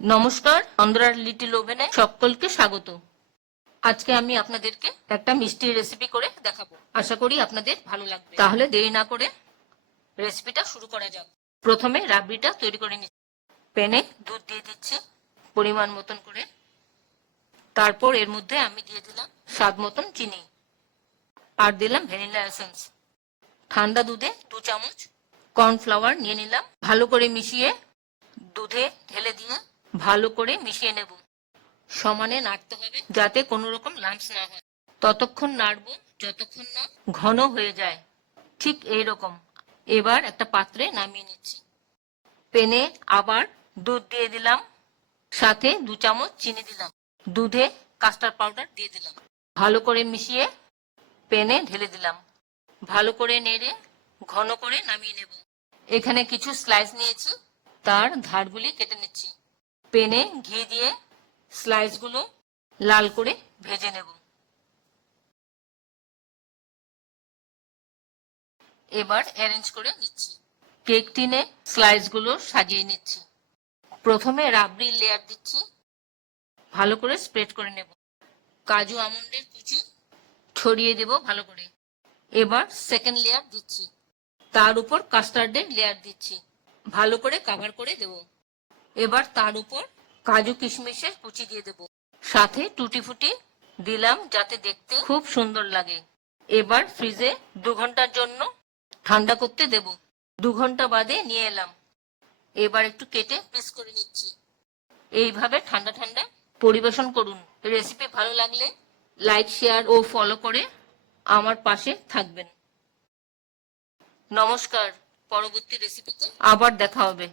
নমস্কার, অন্ধ্রার লিটল ওভেনে সকলকে স্বাগত। আজকে আমি আপনাদেরকে একটা মিষ্টির রেসিপি করে দেখাবো। আশা করি আপনাদের ভালো লাগবে। তাহলে দেরি না করে রেসিপিটা শুরু করা যাক। প্রথমে রাবড়িটা তৈরি করে নিচ্ছি। প্যানে দুধ দিয়ে দিচ্ছি পরিমাণ মতন করে। তারপর এর মধ্যে আমি দিয়ে দিলাম স্বাদ মতন চিনি আর দিলাম ভ্যানিলা এসেন্স। ঠান্ডা দুধে 2 চামচ কর্নফ্লাওয়ার নিয়ে নিলাম। ভালো করে মিশিয়ে দুধে ঢেলে দিয়ে ভালো করে মিশিয়ে নেব। সমানে নাড়তে হবে যাতে কোনো রকম লাম্পস না হয়। ততক্ষণ নাড়বো যতক্ষণ না ঘন হয়ে যায়, ঠিক এই রকম। এবার একটা পাত্রে নামিয়ে নিচ্ছি। প্যানে আবার দুধ দিয়ে দিলাম, সাথে 2 চামচ চিনি দিলাম। দুধে কাস্টার্ড পাউডার দিয়ে দিলাম। ভালো করে মিশিয়ে প্যানে ঢেলে দিলাম। ভালো করে নেড়ে ঘন করে নামিয়ে নেব। এখানে কিছু স্লাইস নিয়েছি, তার ধারগুলি কেটে নিচ্ছি। প্যানে ঘি দিয়ে স্লাইসগুলো লাল করে ভেজে নেব। এবার অ্যারেঞ্জ করে নিচ্ছি। কেক টিনে স্লাইসগুলো সাজিয়ে নিচ্ছি। প্রথমে রাবড়ির লেয়ার দিচ্ছি, ভালো করে স্প্রেড করে নেব। কাজু আমন্ডের কুচি ছড়িয়ে দেব ভালো করে। এবার সেকেন্ড লেয়ার দিচ্ছি, তার উপর কাস্টার্ডের লেয়ার দিচ্ছি, ভালো করে কভার করে দেব। এবার তার উপর কাজু কিশমিশের কুচি দিয়ে দেব, সাথে টুটি ফুটি দিলাম যাতে দেখতে খুব সুন্দর লাগে। এবার ফ্রিজে 2 ঘন্টার জন্য ঠান্ডা করতে দেব। 2 ঘন্টা বাদে নিয়ে এলাম। এবার একটু কেটে পিস করে নিচ্ছি। এইভাবে ঠান্ডা ঠান্ডা পরিবেশন করুন। রেসিপি ভালো লাগলে লাইক, শেয়ার ও ফলো করে আমার পাশে থাকবেন। নমস্কার, পরবর্তী রেসিপিতে আবার দেখা হবে।